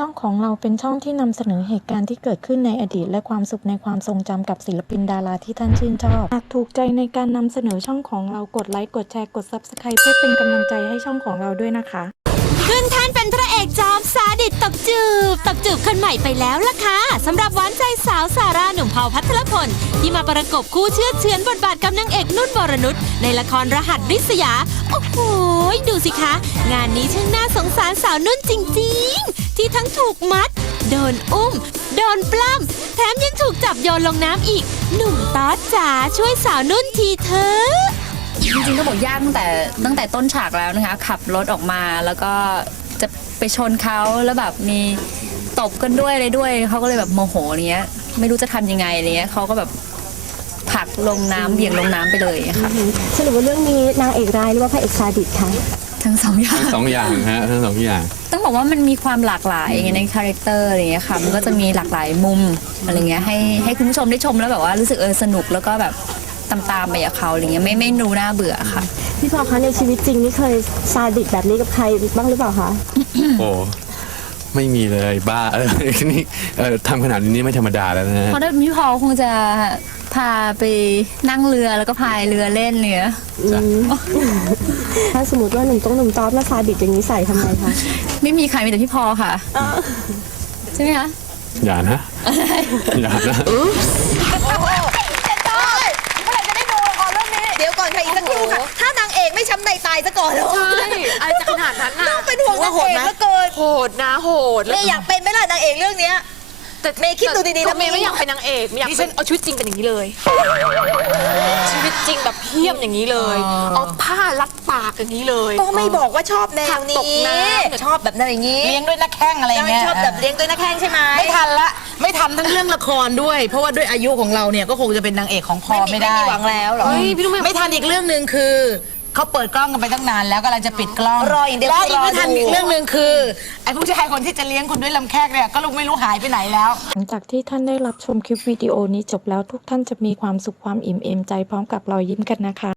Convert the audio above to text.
ช่องของเราเป็นช่องที่นำเสนอเหตุการณ์ที่เกิดขึ้นในอดีต และความสุขในความทรงจำกับศิลปินดาราที่ท่านชื่นชอบ หากถูกใจในการนำเสนอช่องของเรากดไลค์กดแชร์กด Subscribe เพื่อเป็นกำลังใจให้ช่องของเราด้วยนะคะ ขึ้นแท่านเป็นพระเอกจอมซาดิสตบจู บตบจูบคนใหม่ไปแล้วล่ะค่ะสำหรับหวานใจสาวซาร่าหนุ่มเผาพัทรพลที่มาประกบคู่เชื่อเฉือนบทบาทกับนางเอกนุ่นวรนุชในละครรหัสริษยา โอ้โหดูสิคะ งานนี้ช่างน่าสงสารสาวนุ่นจริง ๆ ที่ทั้งถูกมัด โดนอุ้ม โดนปล้ำแถมยังถูกจับโยนลงน้ำอีก หนุ่มต๊อดจ๋าช่วยสาวนุ่นทีเถอะจริงๆก็บอกยากตั้งแต่ตั้งแต่ต้นฉากแล้วนะคะ ขับรถออกมาแล้วก็ จะไปชนเขาแล้วแบบมีตบกันด้วยอะไรด้วยเขาก็เลยแบบโมโหอะไรเงี้ย ไม่รู้จะทำยังไงอะไรเงี้ยเขาก็แบบผลักลงน้ำเบี่ยงลงน้ำไปเลยค่ะสรุปว่าเรื่องนี้นางเอกร้ายหรือว่าพระเอกซาดิสคะทั้งสองอย่างสองอย่างฮะทั้งสองอย่าง ต้องบอกว่ามันมีความหลากหลายในคาแรคเตอร์อะไรเงี้ยค่ะมันก็จะมีหลากหลายมุมอะไรเงี้ยให้ให้คุณผู้ชมได้ชมแล้วแบบว่ารู้สึกเออสนุกแล้วก็แบบ ตามๆไปกับเขาอะไรเงี้ยไม่ไม่ดูน่าเบื่อค่ะ พี่พอคะในชีวิตจริงนี่เคยซาดิสแบบนี้กับใครบ้างหรือเปล่าคะโอ้ไม่มีเลยบ้าเออนี่เออทำขนาดนี้ไม่ธรรมดาแล้วนะฮะ เพราะถ้าพี่พอคงจะพาไปนั่งเรือแล้วก็พายเรือเล่นเนี้ยจ้ะถ้าสมมติว่าหนุ่มต้องหนุ่มตอสมาซาดิสอย่างนี้ใส่ทำไมคะไม่มีใครมีแต่พี่พอค่ะ ใช่ไหมคะ อย่านะ อย่านะ เดี๋ยวก่อนค่ะอีกสักครู่ค่ะ ถ้านาง เอกไม่ช้ำในตายซะก่อนแล้วใช่อะไรจะขนาดนั้นน่ะต้องเป็นห่วงนางเอกเหลือเกินโหดนะโหดเมย์อยากเป็นไหมล่ะนางเอกเรื่องเนี้ยแต่เมย์คิดดูดีๆแต่แล้วเมย์ไม่อยากเป็นนางเอกเมย์อยากเป็นเอาชีวิตจริงเป็นอย่างนี้เลย ชีวิตจริงแบบเพี้ยมอย่างนี้เลยเอาผ้ารัดปากอย่างนี้เลย ก็ไม่บอกว่าชอบแนวผักตกนี้น้ำชอบแบบแนวอย่างนี้เลี้ยงด้วยนักแข้งอะไรอย่างเงี้ยชอบแบบเลี้ยงด้วยหน้าแข้งใช่ไหมไม่ทันละ ไม่ทันทั้งเรื่องละครด้วย เพราะว่าด้วยอายุของเราเนี่ยก็คงจะเป็นนางเอกของพอไม่มีไม่ไม่ได้มีหวังแล้วเหรอ เฮ้ยพี่นุ่มไม่ทันอีกเรื่องหนึ่งคือ เขาเปิดกล้องกันไปตั้งนานแล้วกำลังจะปิดกล้องรออย่างเดียวแล้วอีกรอไม่ทันดูอีกเรื่องหนึ่งคือไอ้ผู้ชายคนที่จะเลี้ยงคุณด้วยลำแข้งเนี่ยก็ลุงไม่รู้หายไปไหนแล้ว หลังจากที่ท่านได้รับชมคลิปวิดีโอนี้จบแล้วทุกท่านจะมีความสุขความอิ่มเอมใจพร้อมกับรอยยิ้มกันนะคะ